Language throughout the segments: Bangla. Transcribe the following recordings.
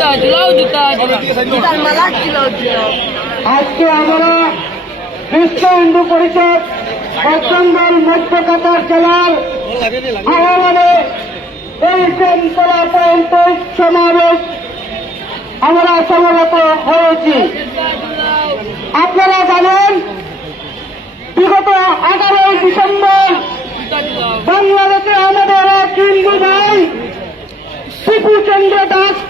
জুতা জুতা আজকে আমরা বিশ্ব হিন্দু পরিষদ পশ্চিমবঙ্গ মধ্য কাতার জেলার আহ্বানে এই সেনতলা সমাবেশ আমরা সমবেত হয়েছি। আপনারা জানেন বিগত এগারোই ডিসেম্বর বাংলাদেশে আমাদের এক হিন্দু ভাই শিবু চন্দ্র থানা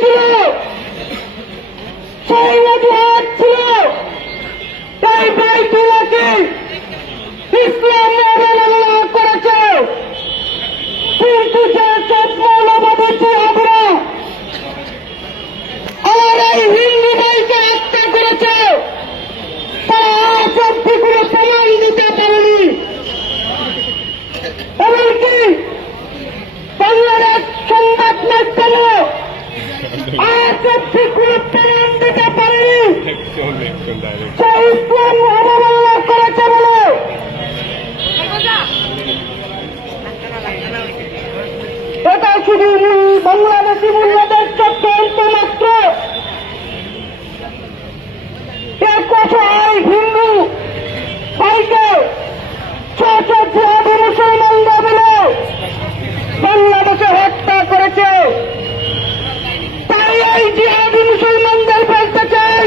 ফিরে অবমাননা করেছে বলে এটা শুধু বাংলাদেশি মূল্যদের চক্রান্ত মাত্র এক কথায় হিন্দু ভাইকে ছোট জিহাদি মুসলমানরা বলে বাংলাদেশে হত্যা করেছে তাই এই জিহাদি মুসলমানদের বলতে চাই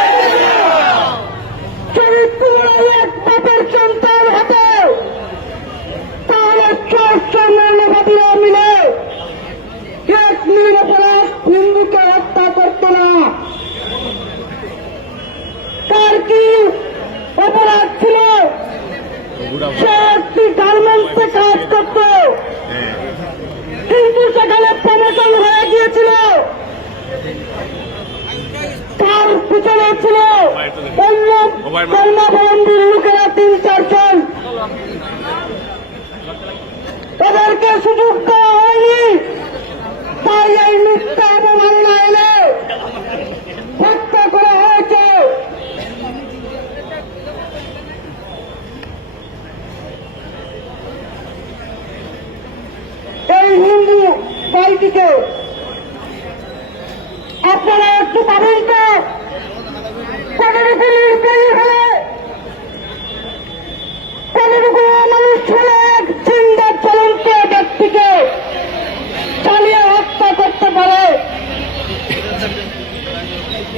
লোকেরা তিন চারজন। হয়নি। তাই মিথ্যা করা হয়েছে। আপনারা একটু পাবেন তো? কতটুকু নির্দয়ী হলে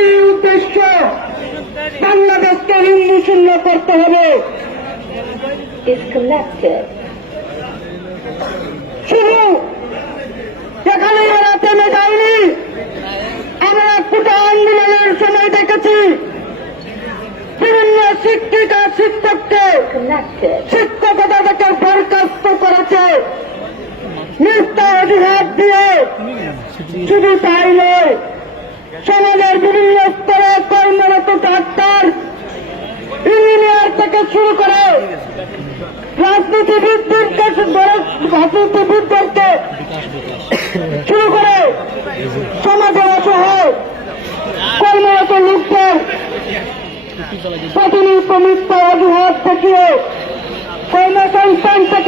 একটি উদ্দেশ্য বাংলাদেশকে হিন্দু শূন্য করতে হবে। শুধু যেখানে এরা থেমে যায়নি আমরা কোটা আন্দোলনের সময় দেখেছি। বিভিন্ন শিক্ষিকা শিক্ষককে. শিক্ষকতা থেকে বরখাস্ত করেছে। মিথ্যা অজুহাত দিয়ে শুধু তাই নয় সমাজের বিভিন্ন স্তরে কর্মরত ডাক্তার, ইঞ্জিনিয়ার থেকে শুরু করে রাজনীতিবিদদের রাজনীতিবিদদেরকে শুরু করে সমাজের অসহায় কর্মরত লোকদের প্রতিনিধিত্ব মিথ্যা অজুহাত দেখিয়ে কর্মসংস্থান থেকে